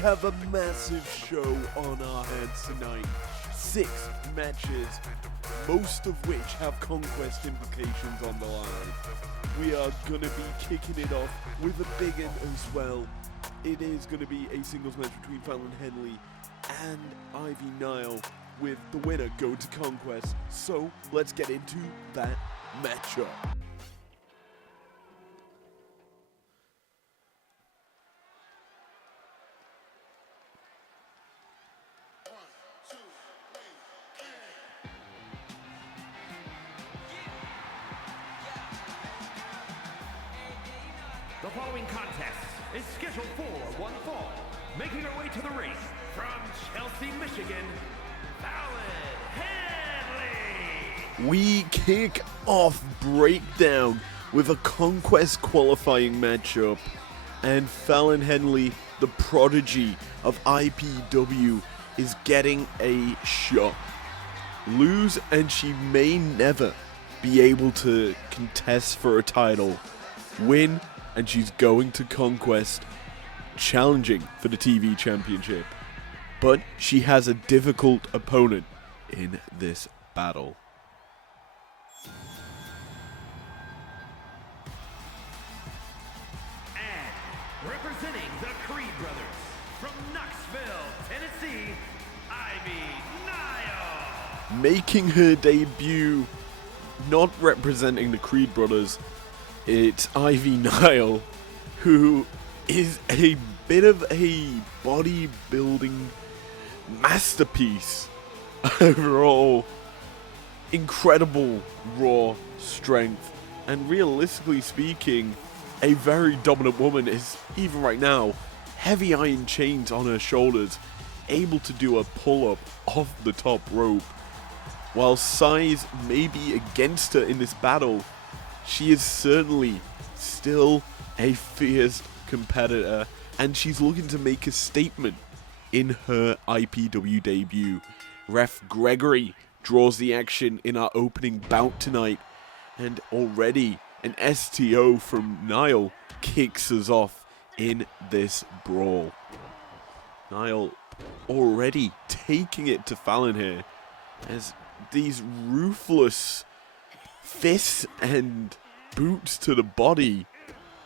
have a massive show on our hands tonight. 6 matches, most of which have Conquest implications on the line. We are going to be kicking it off with a big one as well. It is going to be a singles match between Fallon Henley and Ivy Nile, with the winner going to Conquest. So let's get into that matchup. The following contest is scheduled for one fall. Making her way to the ring from Chelsea, Michigan, Fallon Henley. We kick off Breakdown with a Conquest qualifying matchup, and Fallon Henley, the prodigy of IPW, is getting a shot. Lose and she may never be able to contest for a title. Win and she's going to Conquest, challenging for the TV championship. But she has a difficult opponent in this battle. And representing the Creed brothers from Knoxville, Tennessee, Ivy Nile. Making her debut, not representing the Creed brothers, it's Ivy Nile, who is a bit of a bodybuilding masterpiece. Overall, incredible raw strength, and realistically speaking, a very dominant woman. Is even right now, heavy iron chains on her shoulders, able to do a pull-up off the top rope. While size may be against her in this battle, she is certainly still a fierce competitor, and she's looking to make a statement in her IPW debut. Ref Gregory draws the action in our opening bout tonight, and already an STO from Nile kicks us off in this brawl. Nile already taking it to Fallon here, as these ruthless fists and boots to the body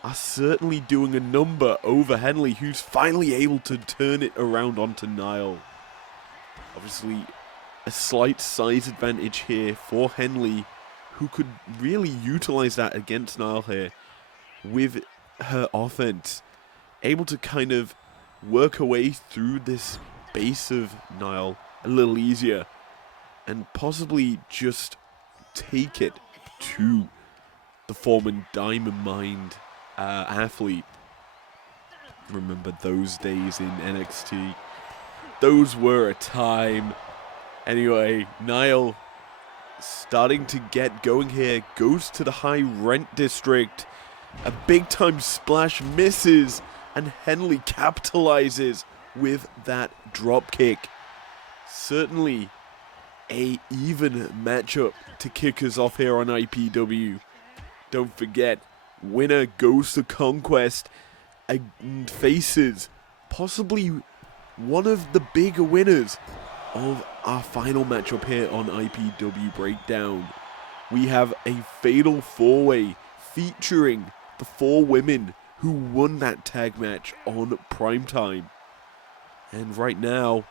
are certainly doing a number over Henley, who's finally able to turn it around onto Nile. Obviously, a slight size advantage here for Henley, who could really utilize that against Nile here with her offense. Able to kind of work her way through this base of Nile a little easier, and possibly just take it to the former Diamond Mind athlete. Remember those days in NXT? Those were a time. Anyway, Nile starting to get going here, goes to the high rent district. A big time splash misses, and Henley capitalizes with that drop kick. Certainly a even matchup to kick us off here on IPW. Don't forget, winner goes to Conquest and faces possibly one of the bigger winners of our final matchup here on IPW Breakdown. We have a fatal 4-way featuring the 4 women who won that tag match on Primetime. And right now,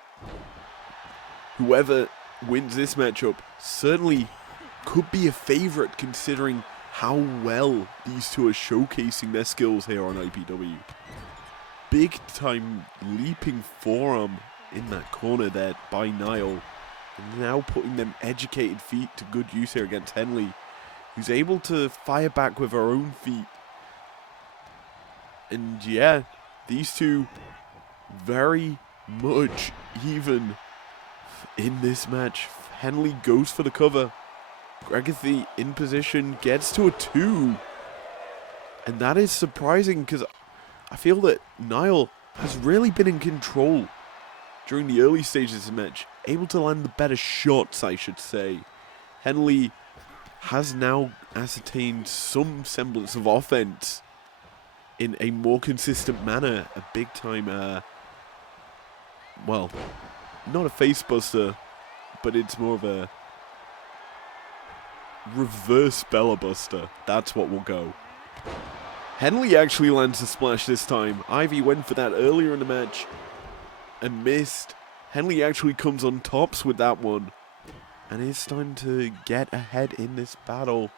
whoever wins this matchup certainly could be a favorite, considering how well these two are showcasing their skills here on IPW. Big time leaping forearm in that corner there by Nile, and now putting them educated feet to good use here against Henley, who's able to fire back with her own feet. And yeah, these two very much even in this match. Henley goes for the cover. Gregathy in position, gets to a 2. And that is surprising, because I feel that Nile has really been in control during the early stages of the match. Able to land the better shots, I should say. Henley has now ascertained some semblance of offense in a more consistent manner. A big time well, not a face buster, but it's more of a reverse Bella buster. That's what will go. Henley actually lands a splash this time. Ivy went for that earlier in the match and missed. Henley actually comes on tops with that one. And it's time to get ahead in this battle.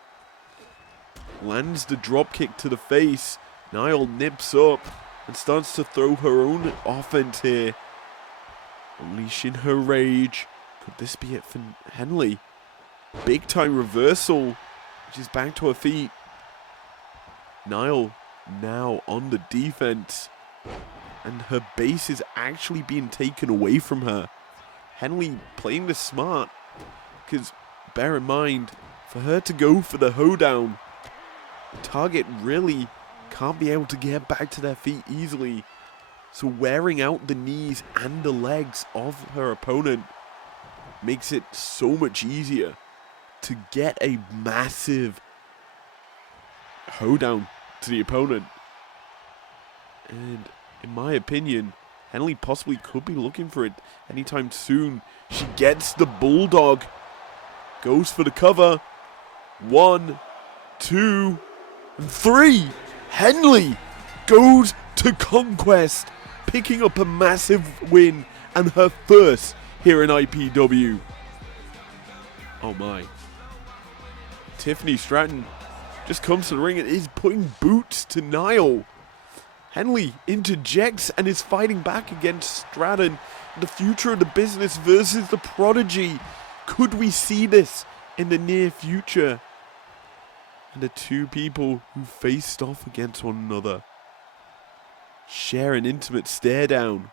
Lands the dropkick to the face. Niall nips up and starts to throw her own offense here. Unleashing her rage. Could this be it for Henley? Big time reversal. She's back to her feet. Niall now on the defense. And her base is actually being taken away from her. Henley playing this smart. Because bear in mind, for her to go for the hoedown, target really can't be able to get back to their feet easily. So wearing out the knees and the legs of her opponent makes it so much easier to get a massive hoedown to the opponent. And in my opinion, Henley possibly could be looking for it anytime soon. She gets the bulldog. Goes for the cover. 1, 2, and 3. Henley goes to Conquest, picking up a massive win and her first here in IPW. Oh my. Tiffany Stratton just comes to the ring and is putting boots to Niall. Henley interjects and is fighting back against Stratton. The future of the business versus the Prodigy. Could we see this in the near future? And the two people who faced off against one another share an intimate stare down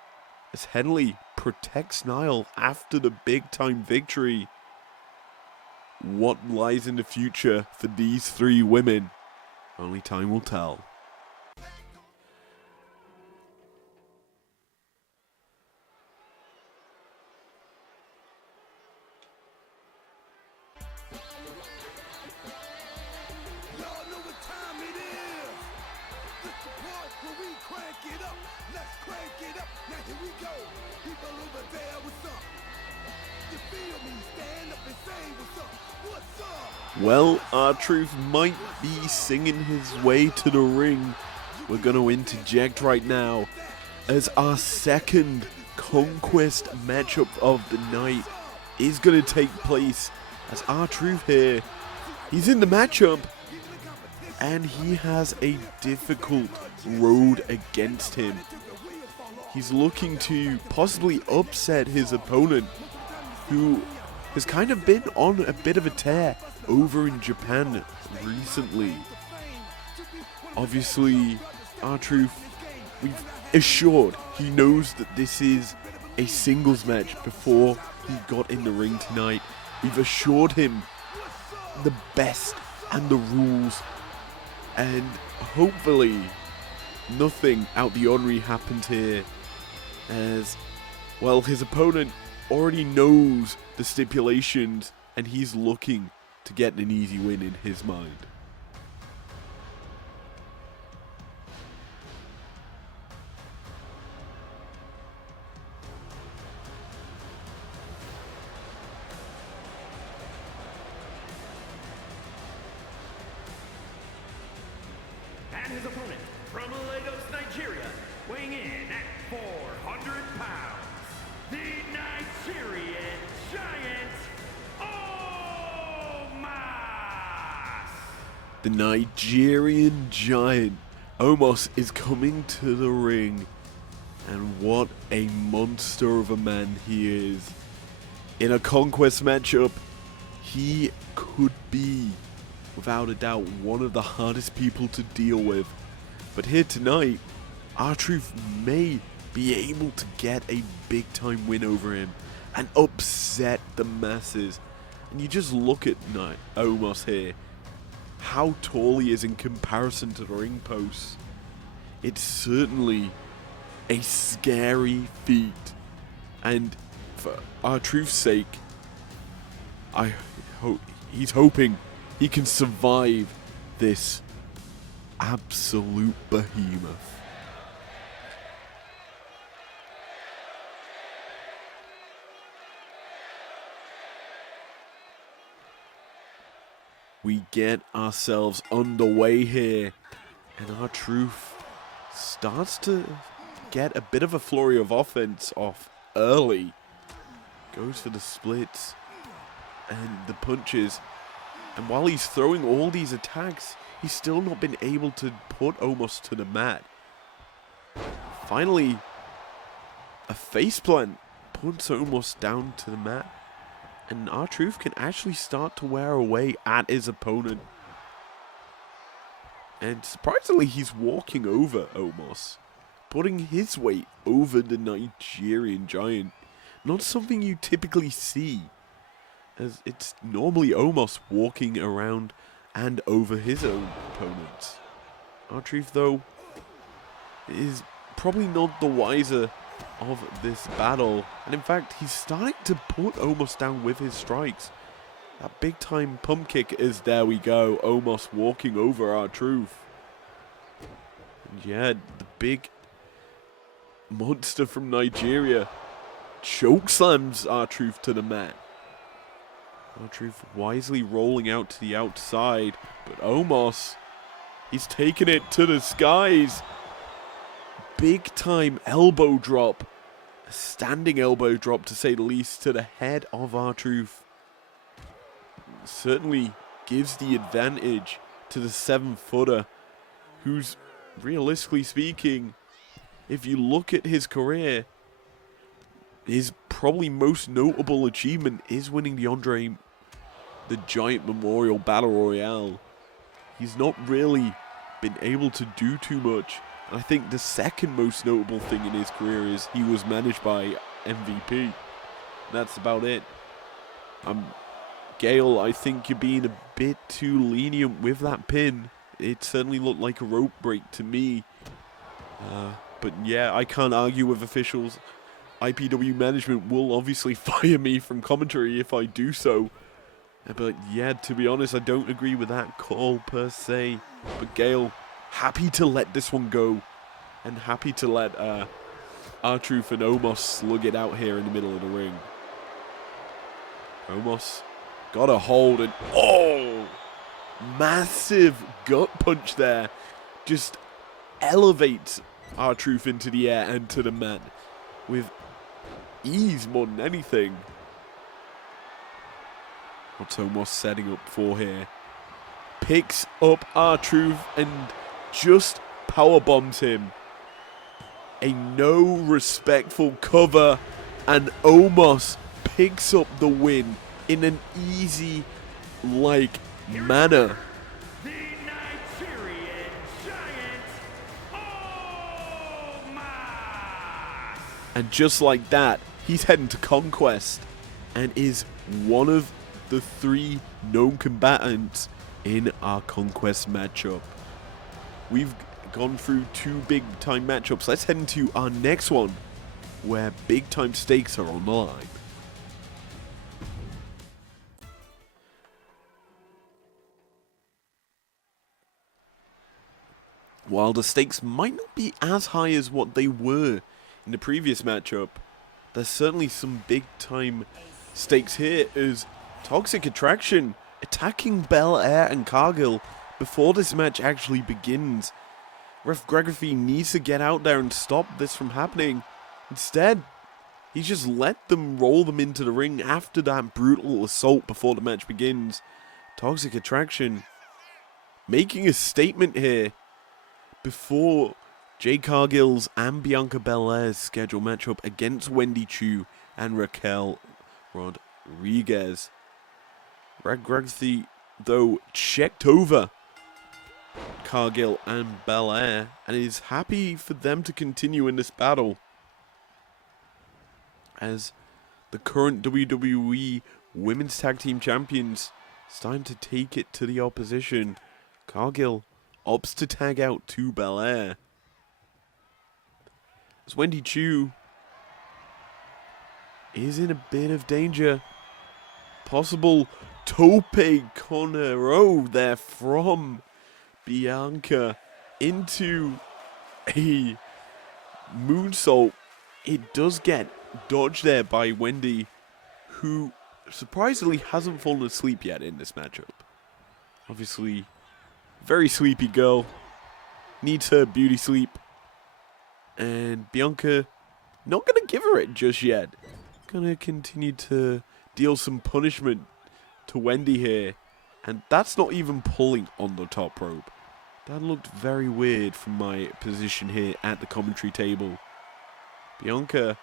as Henley protects Niall after the big time victory. What lies in the future for these three women? Only time will tell. Well, R-Truth might be singing his way to the ring. We're going to interject right now as our second Conquest matchup of the night is going to take place. As R-Truth here, he's in the matchup and he has a difficult road against him. He's looking to possibly upset his opponent, who has kind of been on a bit of a tear over in Japan recently. Obviously, R-Truth, we've assured he knows that this is a singles match before he got in the ring tonight. We've assured him the best and the rules, and hopefully nothing out the ordinary happened here, as well his opponent already knows the stipulations and he's looking to get an easy win in his mind. And his opponent from Lagos, Nigeria, weighing in at 400 pounds, the Nigerian Giant, Omos! The Nigerian Giant, Omos, is coming to the ring, and what a monster of a man he is. In a Conquest matchup, he could be, without a doubt, one of the hardest people to deal with. But here tonight, R-Truth may be able to get a big time win over him and upset the masses. And you just look at Omos here, how tall he is in comparison to the ring posts. It's certainly a scary feat. And for R-Truth's sake, he's hoping he can survive this absolute behemoth. we get ourselves underway here. And R-Truth starts to get a bit of a flurry of offense off early. Goes for the splits and the punches. And while he's throwing all these attacks, he's still not been able to put Omos to the mat. Finally, a faceplant puts Omos down to the mat. And R-Truth can actually start to wear away at his opponent. And surprisingly, he's walking over Omos, putting his weight over the Nigerian giant. Not something you typically see, as it's normally Omos walking around and over his own opponents. R-Truth, though, is probably not the wiser of this battle, and in fact, he's starting to put Omos down with his strikes. That big time pump kick is, there we go, Omos walking over R-Truth. And yeah, the big monster from Nigeria chokeslams R-Truth to the mat. R-Truth wisely rolling out to the outside, but Omos, he's taking it to the skies. Big time elbow drop, a standing elbow drop to say the least, to the head of R-Truth. Certainly gives the advantage to the 7-footer, who's, realistically speaking, if you look at his career, his probably most notable achievement is winning the Andre the Giant Memorial Battle Royale. He's not really been able to do too much. And I think the second most notable thing in his career is he was managed by MVP. That's about it. Gale, I think you're being a bit too lenient with that pin. It certainly looked like a rope break to me. But yeah, I can't argue with officials. IPW management will obviously fire me from commentary if I do so. But yeah, to be honest, I don't agree with that call per se. But Gale, happy to let this one go. And happy to let R-Truth and Omos slug it out here in the middle of the ring. Omos got a hold and, oh! Massive gut punch there. Just elevates R-Truth into the air and to the mat with ease more than anything. What's Omos setting up for here? Picks up R-Truth and just power bombs him. A no respectful cover, and Omos picks up the win in an easy manner. The Nigerian giant, Omos! And just like that, he's heading to Conquest and is one of the 3 known combatants in our Conquest matchup. We've gone through 2 big time matchups. Let's head into our next one, where big time stakes are on the line. While the stakes might not be as high as what they were in the previous matchup, there's certainly some big time stakes here as Toxic Attraction attacking Bel Air and Cargill before this match actually begins. Ref Gregory needs to get out there and stop this from happening. Instead, he just let them roll them into the ring after that brutal assault before the match begins. Toxic Attraction making a statement here before Jade Cargill's and Bianca Belair's scheduled matchup against Wendy Chu and Raquel Rodriguez. Ref Gregory, though, checked over Cargill and Belair and is happy for them to continue in this battle, as the current WWE Women's Tag Team Champions starting to take it to the opposition. Cargill opts to tag out to Belair, as Wendy Chu is in a bit of danger. Possible tope con hilo there from Bianca into a moonsault. It does get dodged there by Wendy, who surprisingly hasn't fallen asleep yet in this matchup. Obviously, very sleepy girl. Needs her beauty sleep. And Bianca, not going to give her it just yet. Going to continue to deal some punishment to Wendy here. And that's not even pulling on the top rope. That looked very weird from my position here at the commentary table. Bianca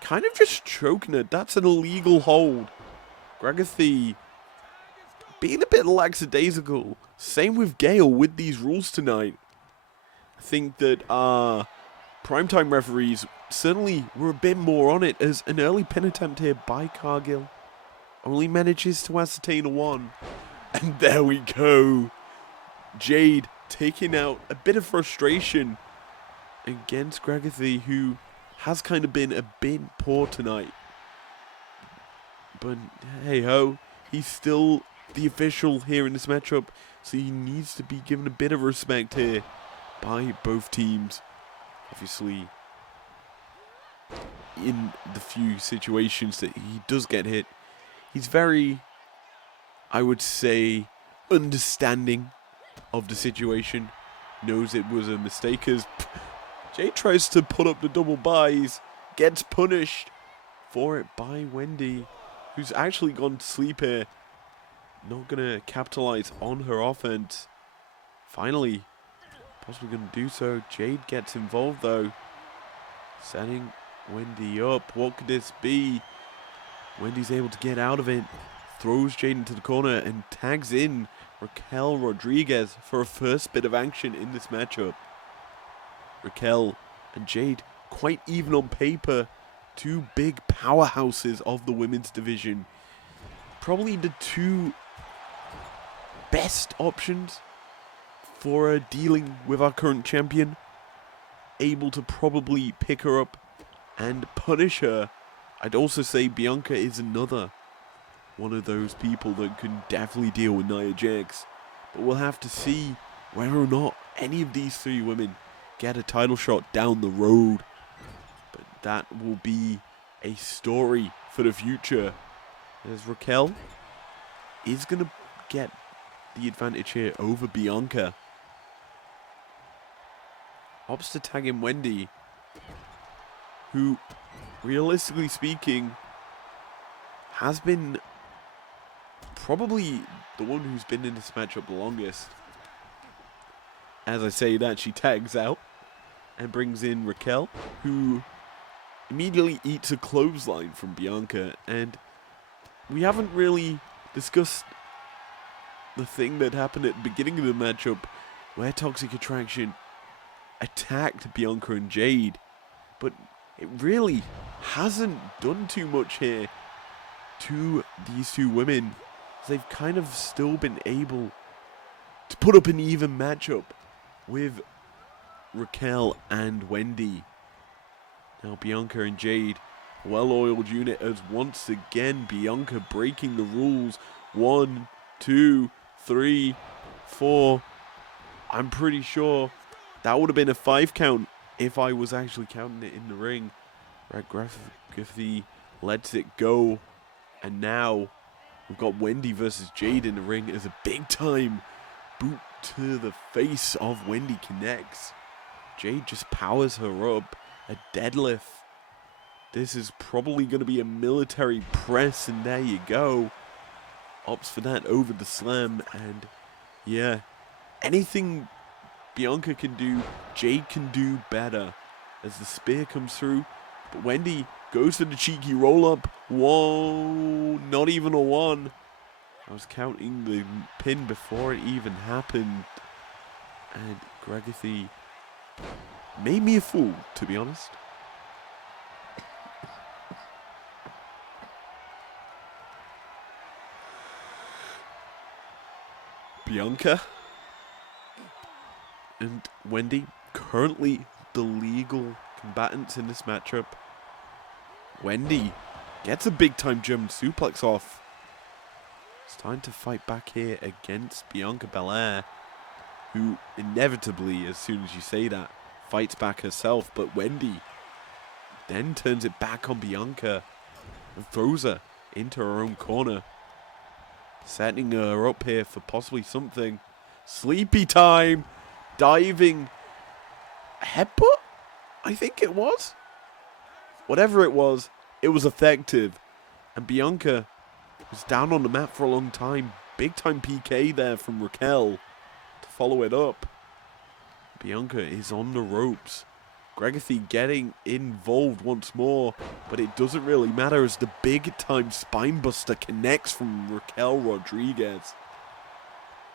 kind of just choking her. That's an illegal hold. Gragathy being a bit lackadaisical. Same with Gale with these rules tonight. I think that primetime referees certainly were a bit more on it, as an early pin attempt here by Cargill only manages to ascertain a 1. And there we go. Jade taking out a bit of frustration against Gragathy, who has kind of been a bit poor tonight. But hey ho, he's still the official here in this matchup, so he needs to be given a bit of respect here by both teams. Obviously, in the few situations that he does get hit, he's very, I would say, understanding of the situation. Knows it was a mistake as Jay tries to put up the double buys, gets punished for it by Wendy, who's actually gone to sleep here. Not going to capitalize on her offense. Finally, possibly going to do so. Jade gets involved though, setting Wendy up. What could this be? Wendy's able to get out of it, throws Jade into the corner and tags in Raquel Rodriguez for a first bit of action in this matchup. Raquel and Jade quite even on paper. Two big powerhouses of the women's division. Probably the two best options for dealing with our current champion. Able to probably pick her up and punish her. I'd also say Bianca is another one of those people that can definitely deal with Nia Jax. But we'll have to see whether or not any of these three women get a title shot down the road. But that will be a story for the future, as Raquel is going to get the advantage here over Bianca. Opts to tag in Wendy, who, realistically speaking, has been probably the one who's been in this matchup the longest. As I say that, she tags out and brings in Raquel, who immediately eats a clothesline from Bianca. And we haven't really discussed the thing that happened at the beginning of the matchup, where Toxic Attraction attacked Bianca and Jade. But it really hasn't done too much here to these two women. They've kind of still been able to put up an even matchup with Raquel and Wendy. Now Bianca and Jade, well-oiled unit, as once again Bianca breaking the rules. 1, 2, 3, 4. I'm pretty sure that would have been a 5 count if I was actually counting it in the ring. Gragathy lets it go. And now we've got Wendy versus Jade in the ring as a big-time boot to the face of Wendy connects. Jade just powers her up. A deadlift. This is probably going to be a military press, and there you go. Opts for that over the slam, and yeah, anything Bianca can do, Jade can do better as the spear comes through. But Wendy goes for the cheeky roll-up. Whoa, not even a 1. I was counting the pin before it even happened. And Gragathy made me a fool, to be honest. Bianca and Wendy, currently the legal combatants in this matchup. Wendy gets a big-time German suplex off. It's time to fight back here against Bianca Belair, who inevitably, as soon as you say that, fights back herself. But Wendy then turns it back on Bianca and throws her into her own corner. Setting her up here for possibly something. Sleepy time. Diving. Headbutt? I think it was. Whatever it was effective. And Bianca was down on the mat for a long time. Big time PK there from Raquel to follow it up. Bianca is on the ropes. Gregathy getting involved once more, but it doesn't really matter as the big time spinebuster connects from Raquel Rodriguez.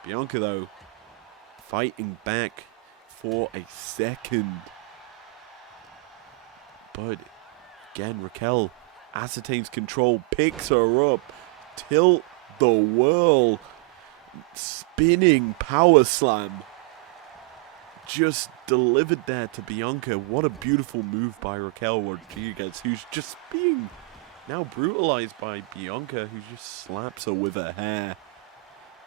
Bianca though, fighting back for a second. But again, Raquel ascertains control, picks her up, tilt the whirl, spinning power slam. Just delivered there to Bianca. What a beautiful move by Raquel Rodriguez, who's just being now brutalized by Bianca, who just slaps her with her hair.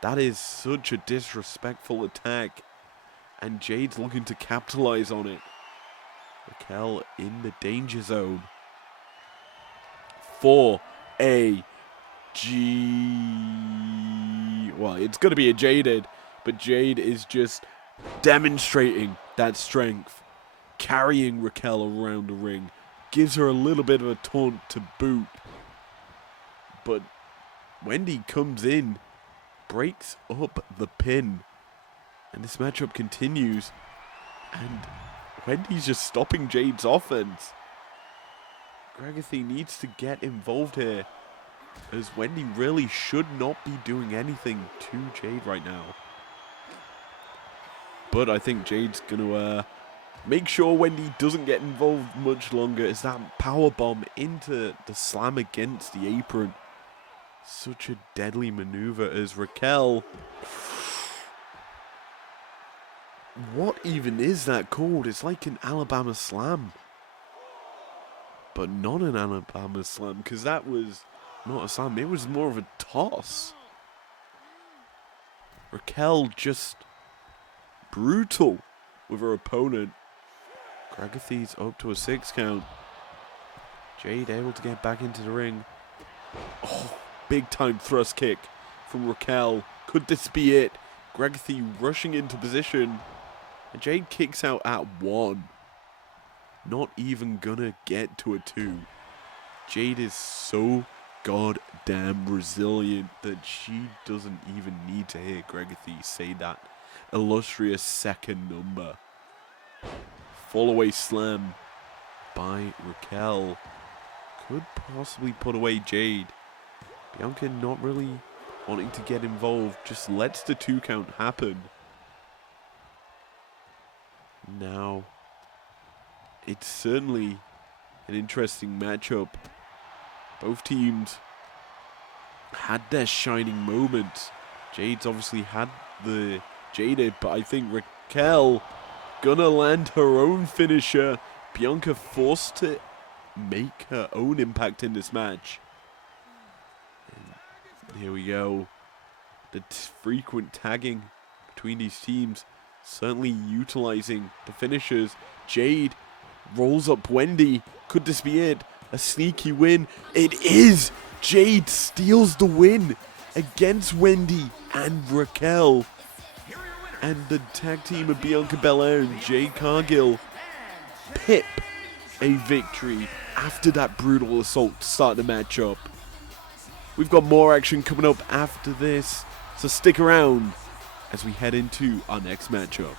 That is such a disrespectful attack, and Jade's looking to capitalize on it. Raquel in the danger zone for a well, it's going to be a Jaded, but Jade is just demonstrating that strength, carrying Raquel around the ring, gives her a little bit of a taunt to boot. But Wendy comes in, breaks up the pin, and this matchup continues, and Wendy's just stopping Jade's offense. Gregathy needs to get involved here, as Wendy really should not be doing anything to Jade right now. But I think Jade's going to make sure Wendy doesn't get involved much longer, as that powerbomb into the slam against the apron. Such a deadly maneuver as Raquel. What even is that called? It's like an Alabama slam. But not an Alabama slam, because that was not a slam. It was more of a toss. Raquel just brutal with her opponent. Gregathy's up to a 6 count. Jade able to get back into the ring. Oh, big time thrust kick from Raquel. Could this be it? Gregathy rushing into position. And Jade kicks out at 1. Not even gonna get to a 2. Jade is so goddamn resilient that she doesn't even need to hear Gregathy say that illustrious second number. Fall away slam by Raquel. Could possibly put away Jade. Bianca not really wanting to get involved, just lets the 2 count happen. Now, it's certainly an interesting matchup. Both teams had their shining moments. Jade's obviously had the Jaded, but I think Raquel gonna land her own finisher. Bianca forced to make her own impact in this match. And here we go. The frequent tagging between these teams, certainly utilizing the finishers. Jade rolls up Wendy. Could this be it? A sneaky win. It is! Jade steals the win against Wendy and Raquel. And the tag team of Bianca Belair and Jade Cargill pip a victory after that brutal assault to start the matchup. We've got more action coming up after this, so stick around as we head into our next matchup.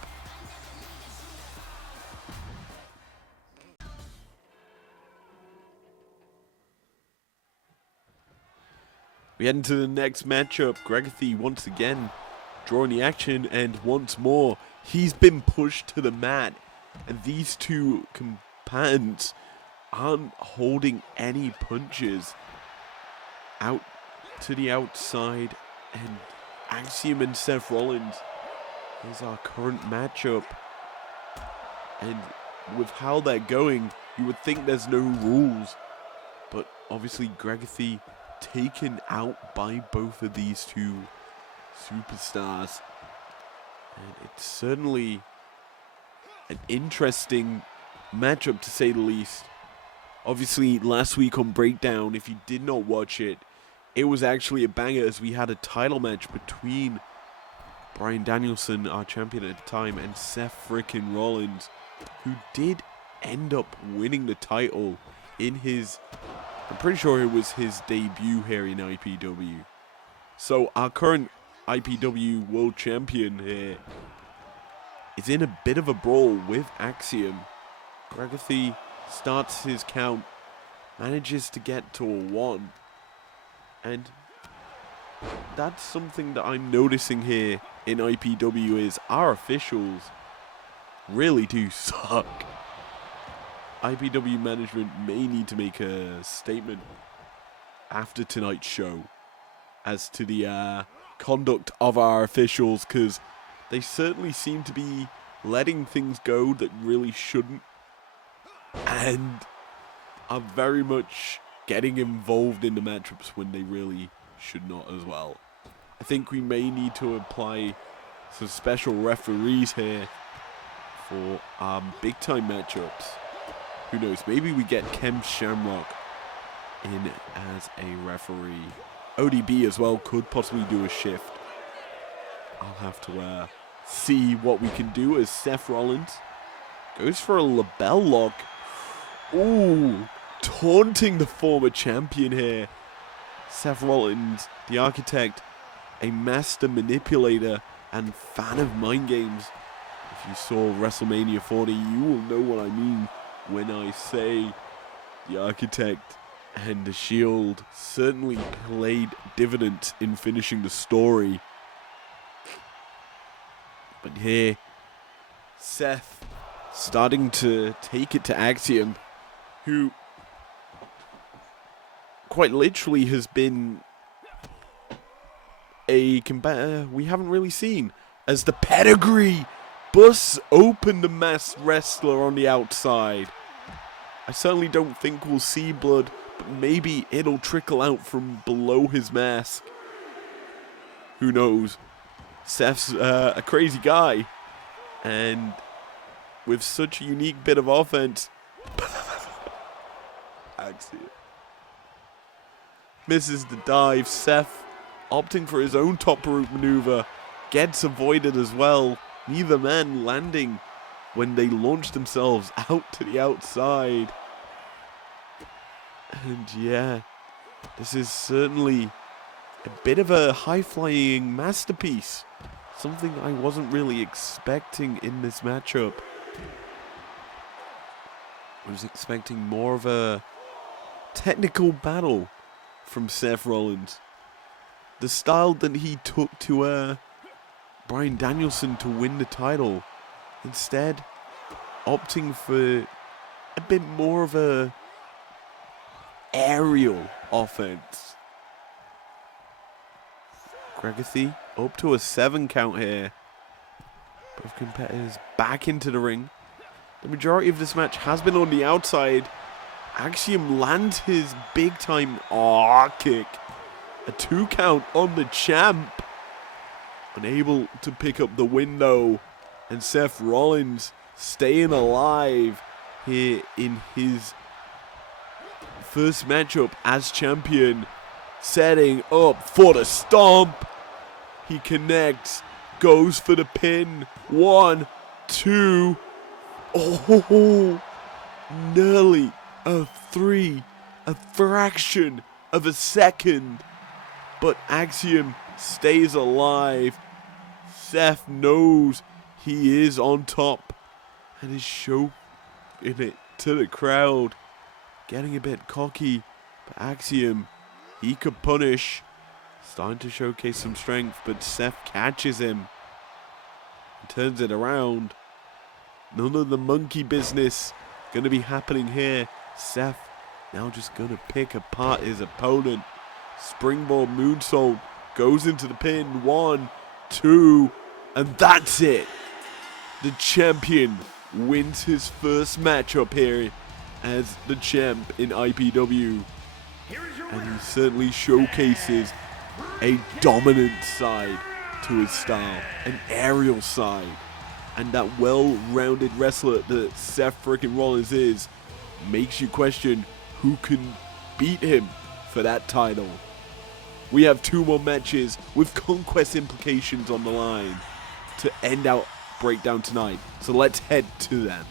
We head into the next matchup. Gregathy once again drawing the action, and once more he's been pushed to the mat, and these two combatants aren't holding any punches. Out to the outside, and Axiom and Seth Rollins is our current matchup. And with how they're going, you would think there's no rules, but obviously Gregathy taken out by both of these two superstars, and it's certainly an interesting matchup to say the least. Obviously last week on Breakdown, if you did not watch it, it was actually a banger, as we had a title match between Bryan Danielson, our champion at the time, and Seth frickin' Rollins, who did end up winning the title in his, I'm pretty sure it was his debut here in IPW. So our current IPW World Champion here is in a bit of a brawl with Axiom. Gregathy starts his count, manages to get to a 1, and that's something that I'm noticing here in IPW is our officials really do suck. IPW management may need to make a statement after tonight's show as to the conduct of our officials, because they certainly seem to be letting things go that really shouldn't, and are very much getting involved in the matchups when they really should not as well. I think we may need to apply some special referees here for big time matchups. Who knows, maybe we get Kem Shamrock in as a referee. ODB as well could possibly do a shift. I'll have to see what we can do, as Seth Rollins goes for a label lock. Ooh, taunting the former champion here. Seth Rollins, the architect, a master manipulator and fan of mind games. If you saw WrestleMania 40, you will know what I mean when I say the architect and the Shield certainly played dividends in finishing the story. But here, Seth starting to take it to Axiom, who quite literally has been a competitor we haven't really seen, as the pedigree busts open the masked wrestler on the outside. I certainly don't think we'll see blood, but maybe it'll trickle out from below his mask. Who knows? Seth's a crazy guy, and with such a unique bit of offense, Axiom misses the dive. Seth opting for his own top rope maneuver, gets avoided as well. Neither man landing when they launch themselves out to the outside. And yeah, this is certainly a bit of a high-flying masterpiece. Something I wasn't really expecting in this matchup. I was expecting more of a technical battle from Seth Rollins. The style that he took to Bryan Danielson to win the title. Instead, opting for a bit more of a aerial offense. Gregathy up to a 7 count here. Both competitors back into the ring. The majority of this match has been on the outside. Axiom lands his big time kick. A 2 count on the champ. Unable to pick up the win though. And Seth Rollins staying alive here in his first matchup as champion. Setting up for the stomp. He connects. Goes for the pin. 1, 2. Oh, nearly a 3. A fraction of a second. But Axiom stays alive. Seth knows he is on top and is showing it to the crowd. Getting a bit cocky, but Axiom, he could punish. Starting to showcase some strength, but Seth catches him and turns it around. None of the monkey business gonna be happening here. Seth now just gonna pick apart his opponent. Springboard moonsault goes into the pin. 1, 2, and that's it. The champion wins his first matchup here as the champ in IPW. And he certainly showcases a dominant side to his style, an aerial side. And that well-rounded wrestler that Seth frickin' Rollins is makes you question who can beat him for that title. We have 2 more matches with Conquest implications on the line to end our breakdown tonight. So let's head to them.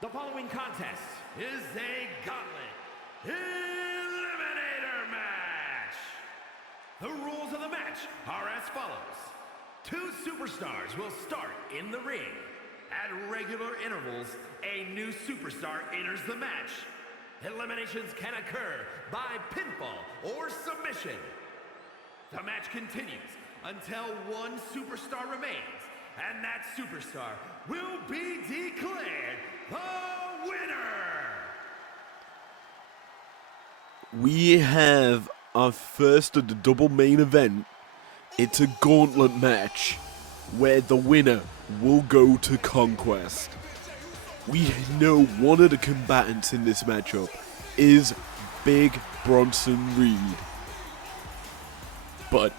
The following contest is a gauntlet eliminator match. The rules of the match are as follows. 2 superstars will start in the ring. At regular intervals, a new superstar enters the match. Eliminations can occur by pinfall or submission. The match continues until 1 superstar remains, and that superstar will be declared the winner. We have our first of the double main event. It's a gauntlet match where the winner will go to Conquest. We know one of the combatants in this matchup is Big Bronson Reed. But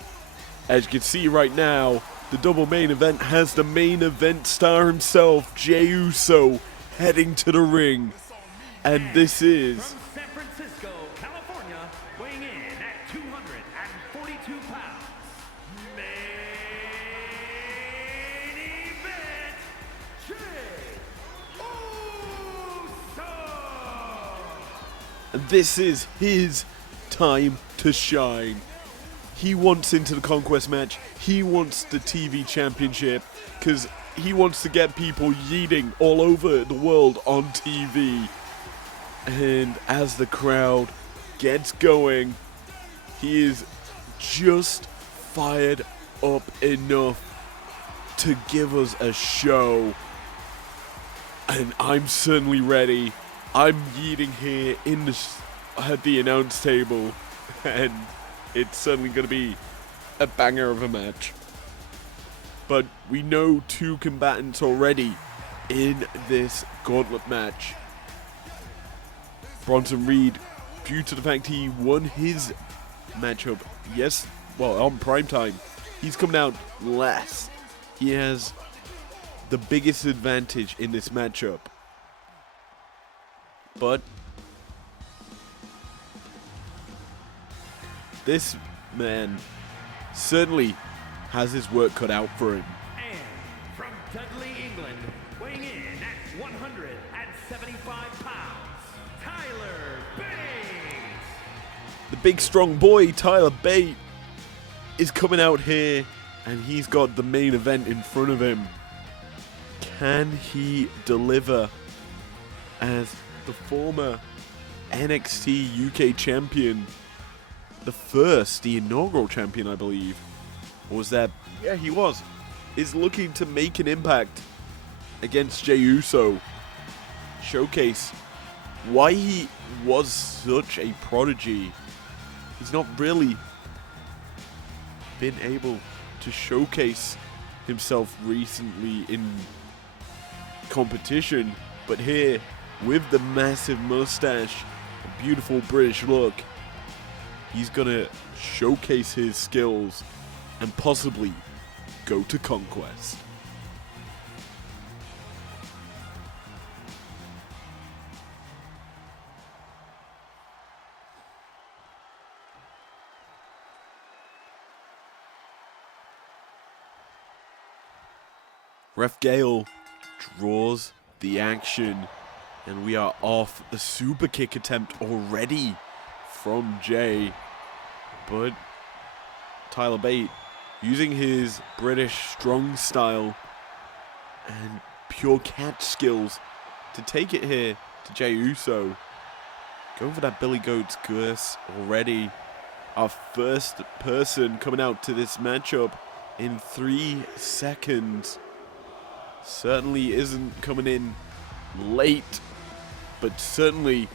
as you can see right now, the double main event has the main event star himself, Jey Uso, heading to the ring. And this is from San Francisco, California, weighing in at 242 pounds. Main event, Jey Uso. And this is his time to shine. He wants into the Conquest match. He wants the TV championship because he wants to get people yeeting all over the world on TV. And as the crowd gets going, he is just fired up enough to give us a show. And I'm certainly ready. I'm yeeting here in at the announce table, and it's certainly going to be a banger of a match. But we know 2 combatants already in this gauntlet match. Bronson Reed, due to the fact he won his matchup, on primetime, he's coming out last. He has the biggest advantage in this matchup. But this man certainly has his work cut out for him. And from Dudley, England, weighing in at 175 pounds, Tyler Bates. The big strong boy, Tyler Bate, is coming out here, and he's got the main event in front of him. Can he deliver as the former NXT UK champion? The inaugural champion, I believe. Or was that? Yeah, he was. Is looking to make an impact against Jey Uso. Showcase why he was such a prodigy. He's not really been able to showcase himself recently in competition. But here, with the massive mustache, a beautiful British look, he's gonna showcase his skills and possibly go to Conquest. Ref Gale draws the action, and we are off. A super kick attempt already from Jey, but Tyler Bate using his British strong style and pure catch skills to take it here to Jey Uso. Going for that Billy Goat's curse already. Our first person coming out to this matchup in 3 seconds. Certainly isn't coming in late, but certainly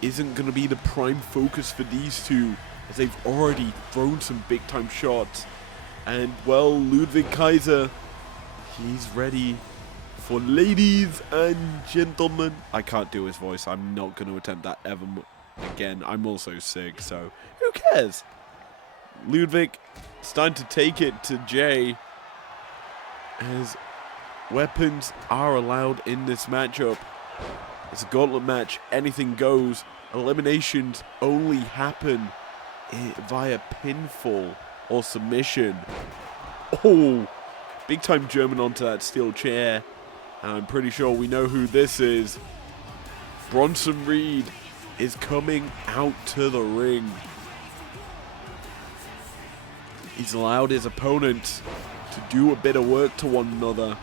isn't going to be the prime focus for these two, as they've already thrown some big time shots. And well, Ludwig Kaiser, he's ready for ladies and gentlemen. I can't do his voice. I'm not going to attempt that ever again. I'm also sick, so who cares? Ludwig, it's time to take it to Jey, as Weapons are allowed in this matchup. It's a gauntlet match. Anything goes. Eliminations only happen via pinfall or submission. Oh, big time German onto that steel chair. And I'm pretty sure we know who this is. Bronson Reed is coming out to the ring. He's allowed his opponent to do a bit of work to one another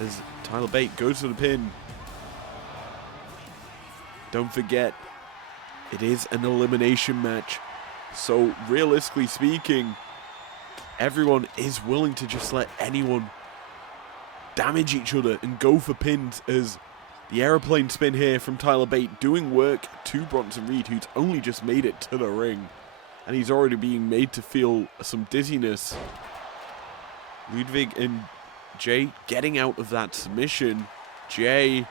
as Tyler Bate goes for the pin. Don't forget, it is an elimination match. So realistically speaking, everyone is willing to just let anyone damage each other and go for pins, as the aeroplane spin here from Tyler Bate doing work to Bronson Reed, who's only just made it to the ring. And he's already being made to feel some dizziness. Ludwig and Jay getting out of that submission. Jay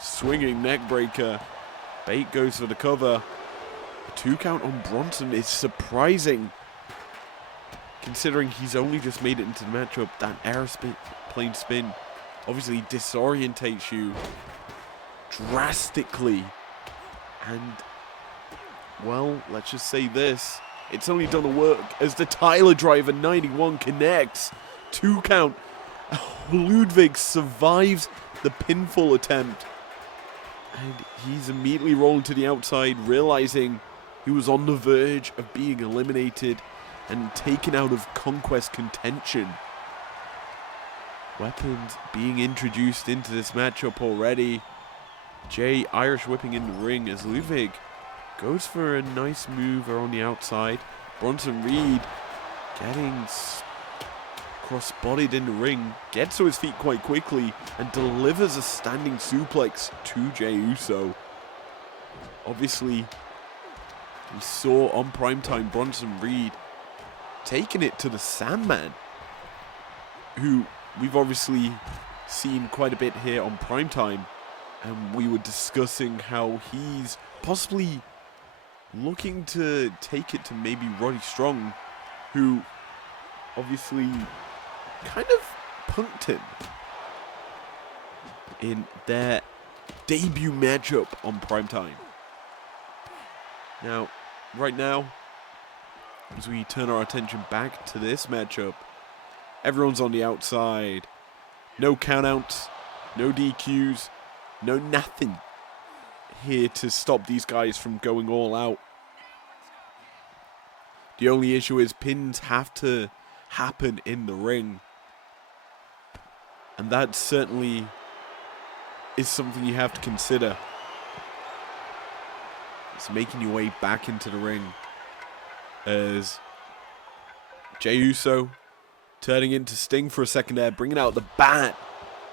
swinging neck breaker. Bate goes for the cover. A 2 count on Bronson is surprising, considering he's only just made it into the matchup. That aeroplane spin obviously disorientates you drastically. And, well, let's just say this. It's only done a work as the Tyler Driver 91 connects. 2 count. Ludwig survives the pinfall attempt. And he's immediately rolling to the outside, realizing he was on the verge of being eliminated and taken out of Conquest contention. Weapons being introduced into this matchup already. Jay Irish whipping in the ring as Ludwig goes for a nice move on the outside. Bronson Reed getting cross-bodied in the ring, gets to his feet quite quickly and delivers a standing suplex to Jey Uso. Obviously, we saw on primetime Bronson Reed taking it to the Sandman, who we've obviously seen quite a bit here on primetime, and we were discussing how he's possibly looking to take it to maybe Roddy Strong, who obviously kind of punked him in their debut matchup on primetime. Now, right now, as we turn our attention back to this matchup, everyone's on the outside. No countouts, no DQs, no nothing here to stop these guys from going all out. The only issue is pins have to happen in the ring. And that certainly is something you have to consider. It's making your way back into the ring as Jey Uso turning into Sting for a second there, bringing out the bat,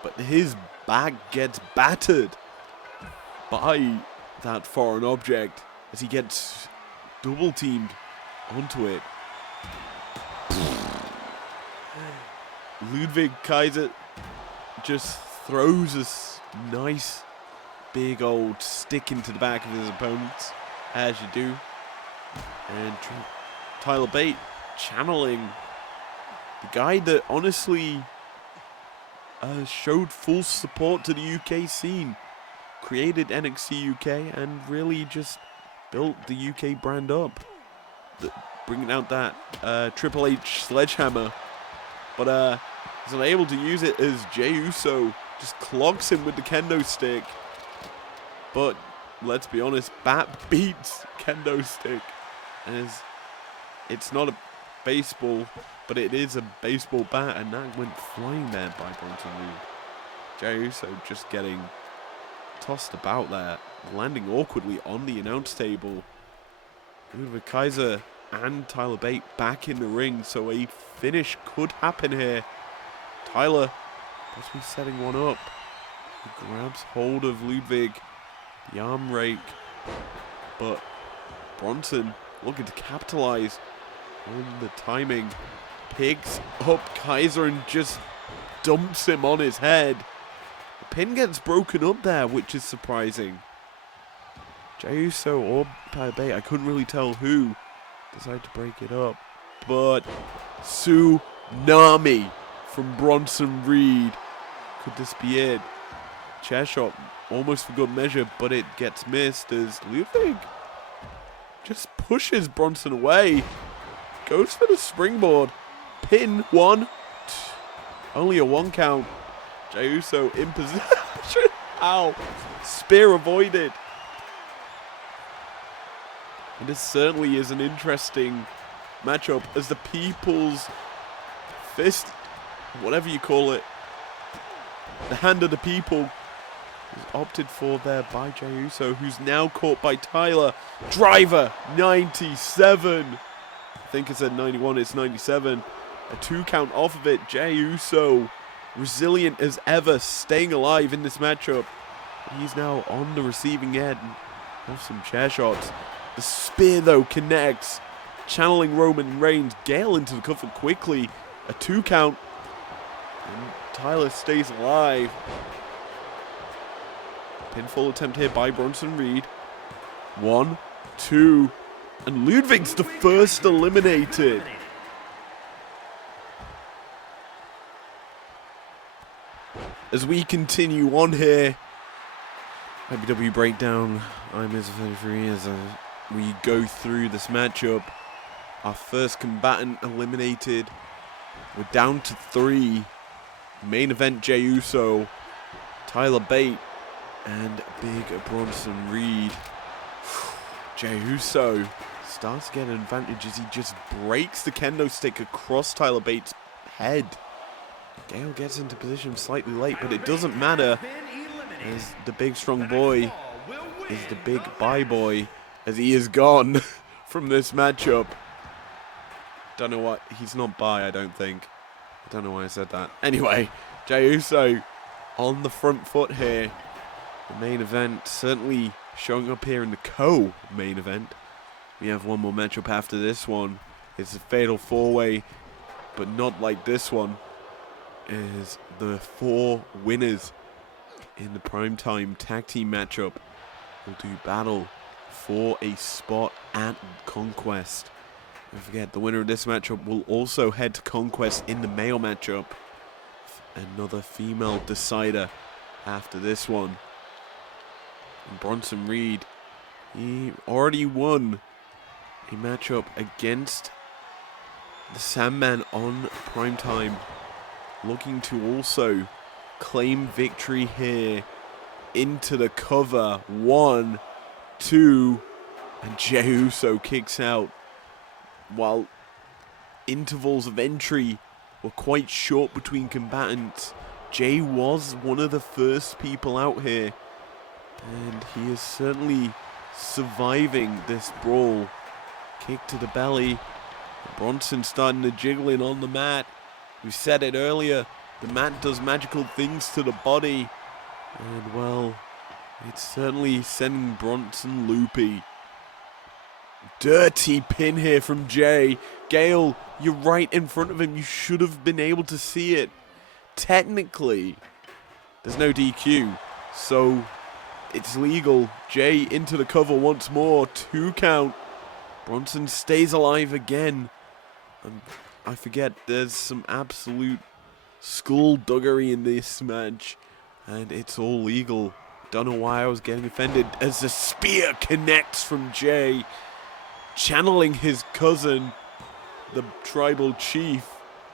but his back gets battered by that foreign object as he gets double teamed onto it. Ludwig Kaiser just throws a nice big old stick into the back of his opponents, as you do. And Tyler Bate channeling the guy that honestly showed full support to the UK scene, created NXT UK, and really just built the UK brand up, bringing out that Triple H sledgehammer, but he's unable to use it as Jey Uso just clogs him with the kendo stick. But let's be honest, bat beats kendo stick, as it's not a baseball, but it is a baseball bat, and that went flying there by Bronson Reed. Jey Uso just getting tossed about there, landing awkwardly on the announce table. Ludwig Kaiser and Tyler Bate back in the ring, so a finish could happen here. Tyler possibly setting one up. He grabs hold of Ludwig, the arm rake, but Bronson looking to capitalize on the timing. Picks up Kaiser and just dumps him on his head. The pin gets broken up there, which is surprising. Jey Uso or Tyler Bate, I couldn't really tell who decided to break it up, but tsunami from Bronson Reed Could this be it? Chair shot, almost for good measure, but it gets missed as Ludwig just pushes Bronson away. Goes for the springboard. Pin, 1. Only a 1 count. Jey Uso in position. Ow. Spear avoided. And this certainly is an interesting matchup as the People's Fist, whatever you call it, the Hand of the People, is opted for there by Jey Uso, who's now caught by Tyler. Driver, 97. I think it said 91, it's 97. A 2 count off of it. Jey Uso, resilient as ever, staying alive in this matchup. He's now on the receiving end of some chair shots. The spear, though, connects, channeling Roman Reigns. Gale into the cover quickly. A 2 count. And Tyler stays alive. Pinfall attempt here by Bronson Reed. 1, 2, and Ludwig's the first eliminated. As we continue on here, IPW breakdown. I'm Mr. as we go through this matchup. Our first combatant eliminated. We're down to 3. Main event, Jey Uso, Tyler Bate, and Big Bronson Reed. Jey Uso starts to get an advantage as he just breaks the kendo stick across Tyler Bate's head. Gale gets into position slightly late, but it doesn't matter as the big strong boy is the big bye boy as he is gone from this matchup. Don't know what, he's not bye, I don't think. I don't know why I said that. Anyway, Jey Uso on the front foot here. The main event certainly showing up here in the co-main event. We have one more matchup after this one. It's a fatal 4-way, but not like this one. Is the 4 winners in the primetime tag team matchup will do battle for a spot at Conquest. Don't forget, the winner of this matchup will also head to Conquest in the male matchup. Another female decider after this one. And Bronson Reed, he already won a matchup against the Sandman on primetime. Looking to also claim victory here into the cover. 1, 2, and Jey Uso kicks out. While intervals of entry were quite short between combatants, Jey was one of the first people out here, and he is certainly surviving this brawl. Kick to the belly. Bronson starting to jiggle in on the mat. We said it earlier, the mat does magical things to the body, and well, it's certainly sending Bronson loopy. Dirty pin here from Jey. Gale, you're right in front of him. You should have been able to see it. Technically, there's no DQ, so it's legal. Jey into the cover once more. 2 count. Bronson stays alive again. And I forget, there's some absolute skullduggery in this match, and it's all legal. Don't know why I was getting offended as the spear connects from Jey, channeling his cousin, the tribal chief,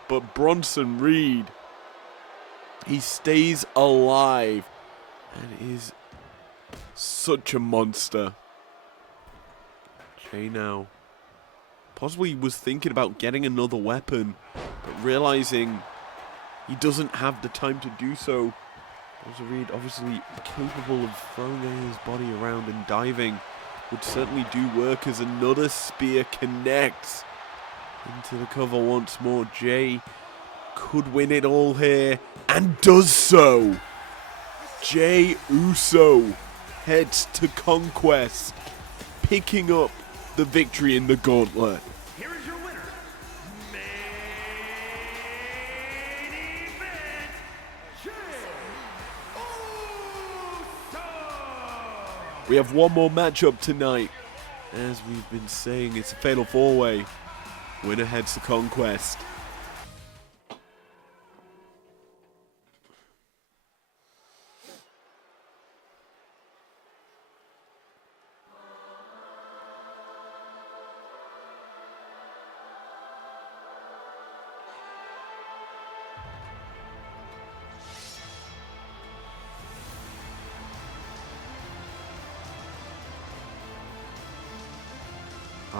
but Bronson Reed, he stays alive and is such a monster. Jey now possibly was thinking about getting another weapon, but realizing he doesn't have the time to do so. Bronson Reed obviously capable of throwing his body around and diving. Would certainly do work as another spear connects into the cover once more. Jey could win it all here and does so. Jey Uso heads to Conquest, picking up the victory in the gauntlet. Here is your winner, main event, Jey Uso. We have one more matchup tonight. As we've been saying, it's a fatal 4-way. Winner heads to Conquest.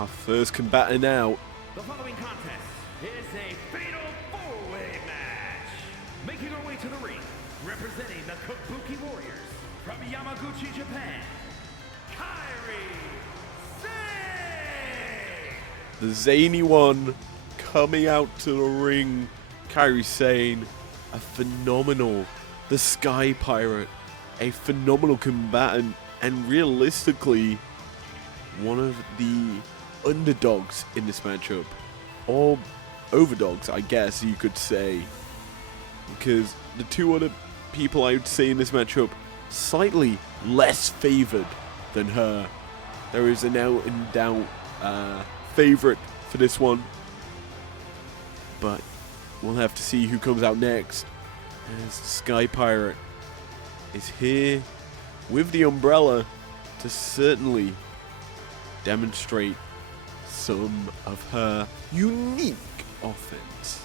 Our first combatant out. The following contest is a fatal four-way match. Making our way to the ring, representing the Kabuki Warriors from Yamaguchi, Japan, Kairi Sane. The zany one coming out to the ring. Kairi Sane, a phenomenal, the Sky Pirate, a phenomenal combatant, and realistically, one of the underdogs in this matchup, or overdogs, I guess you could say, because the two other people I would say in this matchup slightly less favored than her. There is an out and out favorite for this one, but we'll have to see who comes out next, as Sky Pirate is here with the umbrella to certainly demonstrate some of her unique offense.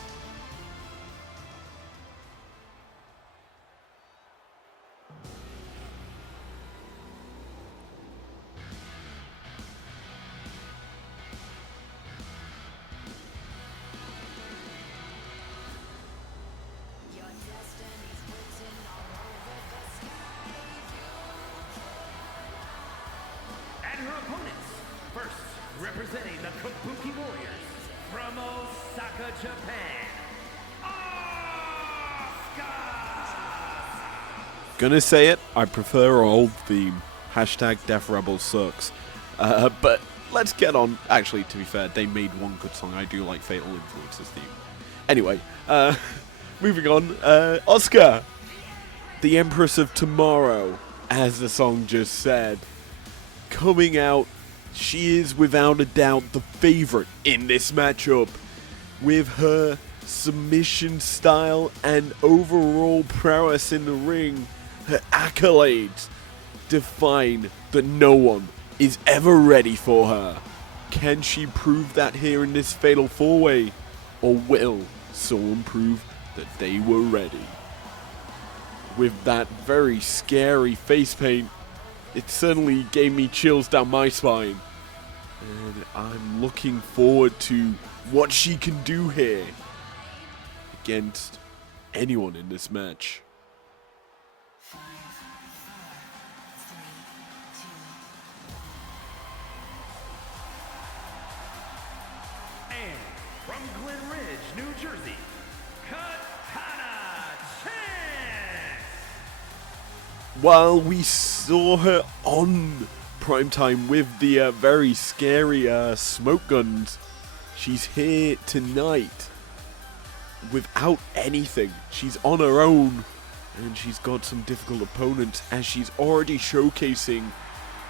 And her opponents, first, representing the Kabuki Warriors from Osaka, Japan, Asuka! Gonna say it, I prefer our old theme. Hashtag Death Rebel sucks. But let's get on. Actually, to be fair, they made one good song. I do like Fatal Influences theme. Anyway, moving on. Asuka, the Empress of Tomorrow, as the song just said. Coming out, she is without a doubt the favorite in this matchup, with her submission style and overall prowess in the ring. Her accolades define that no one is ever ready for her. Can she prove that here in this fatal four-way, or will someone prove that they were ready? With that very scary face paint, it certainly gave me chills down my spine. And I'm looking forward to what she can do here against anyone in this match. And from Glen Ridge, New Jersey, Katana Chance! While we saw her on Primetime with the very scary smoke guns, she's here tonight without anything. She's on her own, and she's got some difficult opponents, as she's already showcasing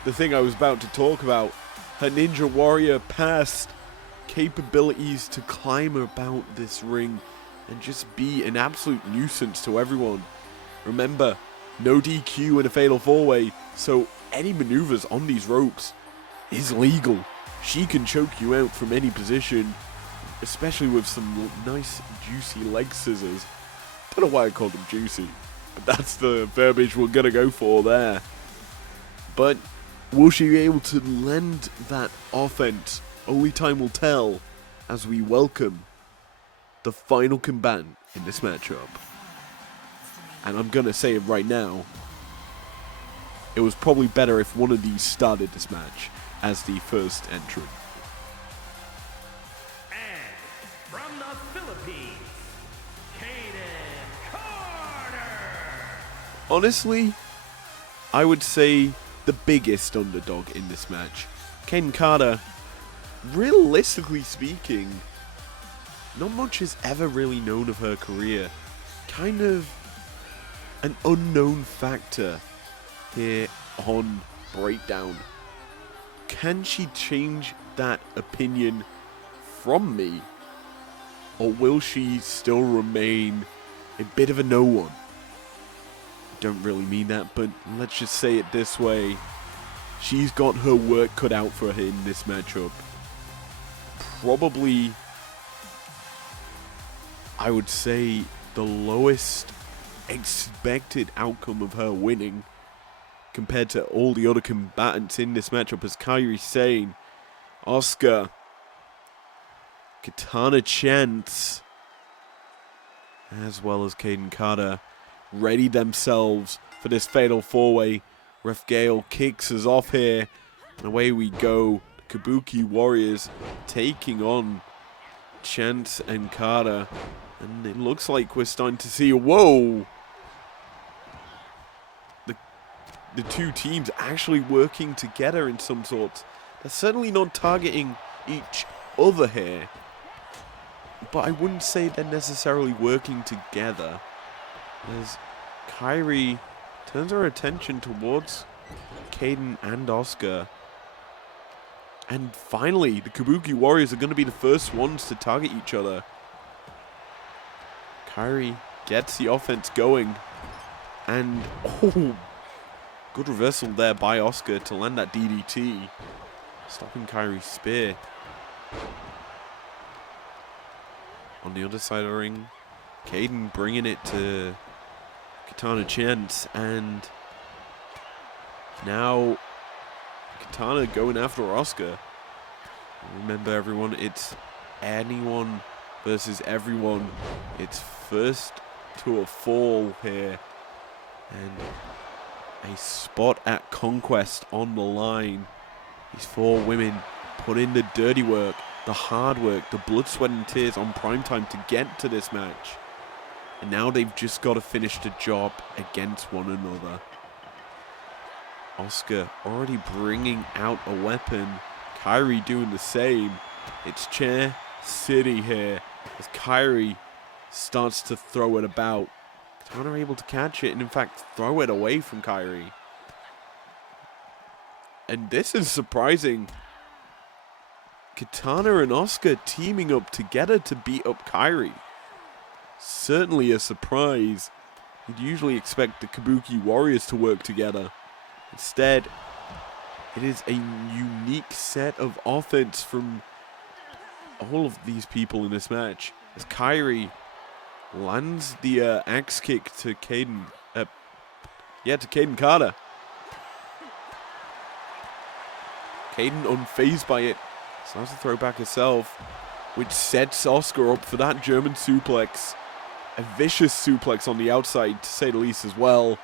the thing I was about to talk about, her Ninja Warrior past capabilities to climb about this ring and just be an absolute nuisance to everyone. Remember, no DQ in a fatal four-way, so any maneuvers on these ropes is legal. She can choke you out from any position, especially with some nice juicy leg scissors. Don't know why I called them juicy, but that's the verbiage we're gonna go for there. But will she be able to lend that offense? Only time will tell, as we welcome the final combatant in this matchup. And I'm gonna say it right now, it was probably better if one of these started this match as the first entrant. And from the Philippines, Kaden Carter! Honestly, I would say the biggest underdog in this match. Kaden Carter, realistically speaking, not much is ever really known of her career. Kind of an unknown factor here on Breakdown. Can she change that opinion from me, or will she still remain a bit of a no one? Don't really mean that, but let's just say it this way. She's got her work cut out for her in this matchup. Probably, I would say, the lowest expected outcome of her winning compared to all the other combatants in this matchup, as Kairi Sane Asuka, Katana Chance, as well as Kaden Carter, ready themselves for this fatal 4-way. Ref Gale kicks us off here, and away we go. The Kabuki Warriors taking on Chance and Carter, and it looks like we're starting to see, whoa, the two teams actually working together in some sorts. They're certainly not targeting each other here, but I wouldn't say they're necessarily working together, as Kairi turns her attention towards Kaden and Asuka. And finally, the Kabuki Warriors are going to be the first ones to target each other. Kairi gets the offense going, and oh, good reversal there by Asuka to land that DDT, stopping Kairi's spear. On the other side of the ring, Kaden bringing it to Katana Chance, and now Katana going after Asuka. Remember everyone, it's anyone versus everyone. It's first to a fall here, and a spot at Conquest on the line. These four women put in the dirty work, the hard work, the blood, sweat and tears on primetime to get to this match. And now they've just got to finish the job against one another. Asuka already bringing out a weapon. Kairi doing the same. It's Chair City here as Kairi starts to throw it about. Katana are able to catch it and in fact throw it away from Kairi. And this is surprising. Katana and Asuka teaming up together to beat up Kairi. Certainly a surprise. You'd usually expect the Kabuki Warriors to work together. Instead, it is a unique set of offense from all of these people in this match. As Kairi lands the axe kick to Kaden, to Kaden Carter. Kaden unfazed by it, starts to throw back herself, which sets Asuka up for that German suplex. A vicious suplex on the outside, to say the least, as well.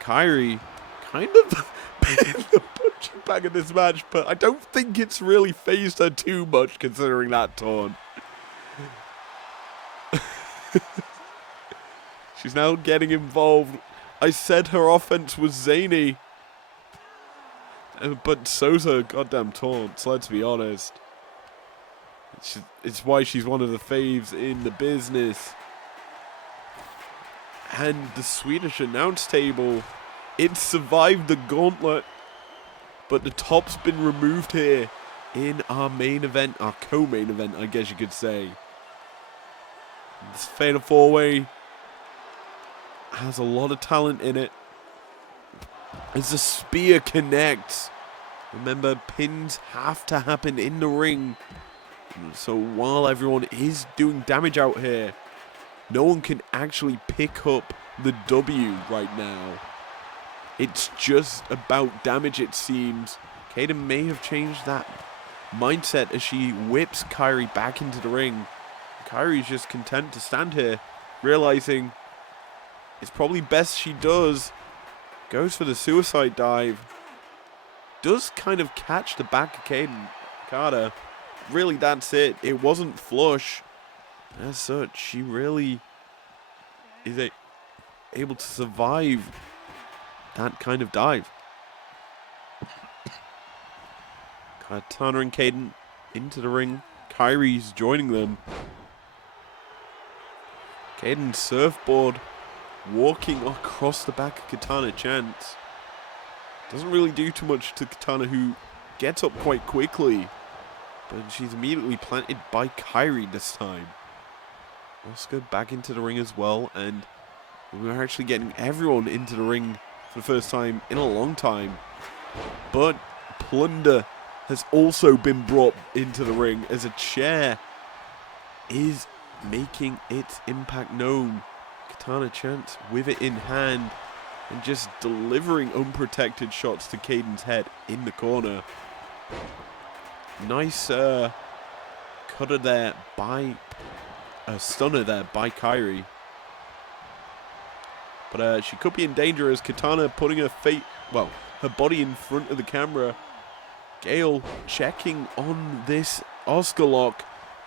Kairi kind of been the punching bag of this match, but I don't think it's really phased her too much considering that taunt. She's now getting involved. I said her offense was zany, but so's her goddamn taunts, let's be honest. It's why she's one of the faves in the business. And the Swedish announce table, it survived the gauntlet, but the top's been removed here in our main event, our co-main event, I guess you could say. This fatal 4-way has a lot of talent in it. As the spear connects, remember, pins have to happen in the ring. So while everyone is doing damage out here, no one can actually pick up the W right now. It's just about damage, it seems. Kaden may have changed that mindset as she whips Kairi back into the ring. Kairi's just content to stand here, realizing it's probably best she does. Goes for the suicide dive. Does kind of catch the back of Kaden Carter. Really, that's it. It wasn't flush. As such, she really is able to survive that kind of dive. Katana and Kaden into the ring. Kairi's joining them. Kaden's surfboard walking across the back of Katana Chance. Doesn't really do too much to Katana, who gets up quite quickly. But she's immediately planted by Kairi this time. Asuka back into the ring as well, and we're actually getting everyone into the ring for the first time in a long time. But Plunder has also been brought into the ring as a chair is making its impact known. Katana Chance with it in hand and just delivering unprotected shots to Kaden's head in the corner. Nice cutter there by stunner there by Kairi. But she could be in danger as Katana putting her body in front of the camera. Gale checking on this Asuka lock.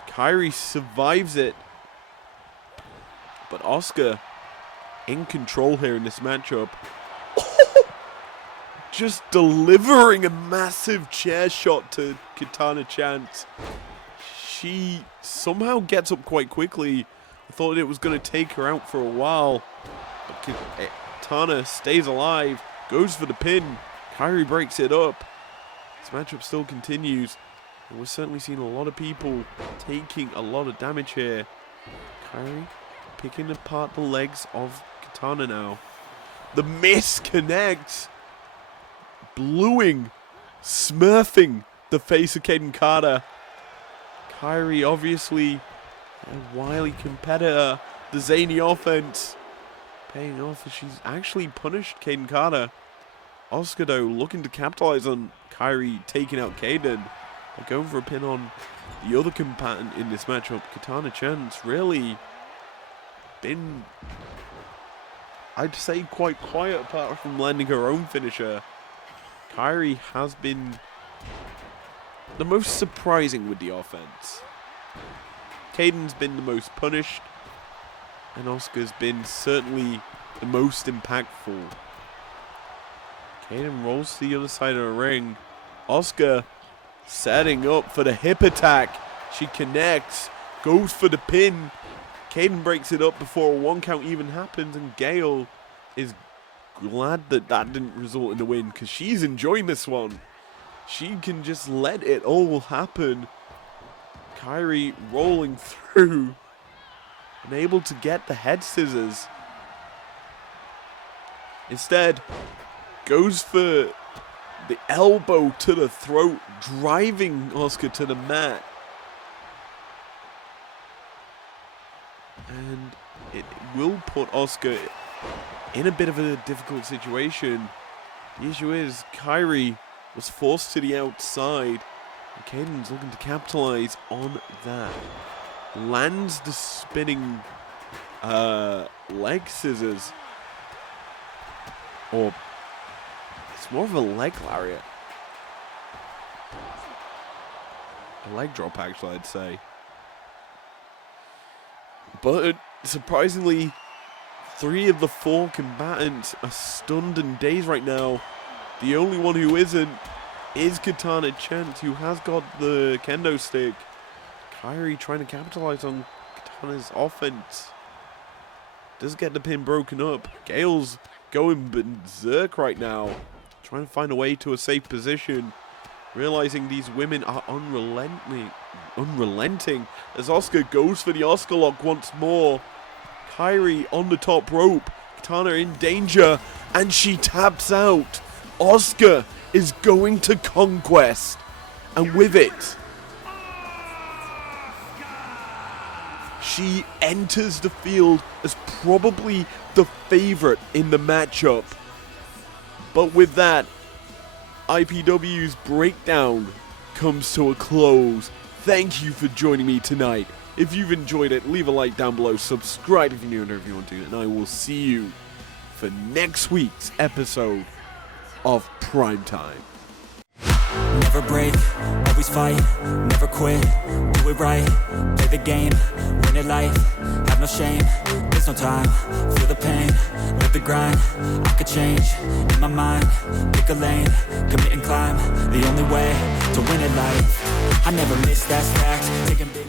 Kairi survives it. But Asuka in control here in this matchup. Just delivering a massive chair shot to Katana Chance. She somehow gets up quite quickly. I thought it was going to take her out for a while. But Katana stays alive, goes for the pin. Kairi breaks it up. This matchup still continues. And we're certainly seeing a lot of people taking a lot of damage here. Kairi picking apart the legs of Katana now. The miss connects. Bluing, smurfing the face of Kaden Carter. Kairi obviously a wily competitor. The zany offense paying off as she's actually punished Kaden Carter. Asuka though looking to capitalize on Kairi taking out Kaden. They're going for a pin on the other combatant in this matchup. Katana Chance really been, I'd say, quite quiet apart from landing her own finisher. Kairi has been the most surprising with the offense. Kaden's been the most punished, and Asuka's been certainly the most impactful. Kaden rolls to the other side of the ring. Asuka setting up for the hip attack. She connects, goes for the pin. Kaden breaks it up before a 1 count even happens, and Gale is glad that didn't result in a win because she's enjoying this one. She can just let it all happen. Kairi rolling through and able to get the head scissors. Instead, goes for the elbow to the throat, driving Asuka to the mat. And it will put Asuka in a bit of a difficult situation. The issue is Kairi was forced to the outside. And Kaden's looking to capitalize on that. Lands the spinning leg scissors. Or it's more of a leg lariat. A leg drop, actually, I'd say. But surprisingly, 3 of the 4 combatants are stunned and dazed right now. The only one who isn't is Katana Chance, who has got the kendo stick. Kairi trying to capitalize on Katana's offense. Does get the pin broken up. Gale's going berserk right now, trying to find a way to a safe position. Realizing these women are unrelenting as Asuka goes for the Asuka lock once more. Kairi on the top rope. Katana in danger, and she taps out. Asuka is going to Conquest, and with it, she enters the field as probably the favorite in the matchup. But with that, IPW's breakdown comes to a close. Thank you for joining me tonight. If you've enjoyed it, leave a like down below, subscribe if you're new and if you want to, and I will see you for next week's episode of Primetime. Never break, always fight, never quit, do it right, play the game, win it life, have no shame, there's no time, feel the pain, live the grind, I could change, in my mind, pick a lane, commit and climb, the only way to win it life, I never miss, that's fact, taking big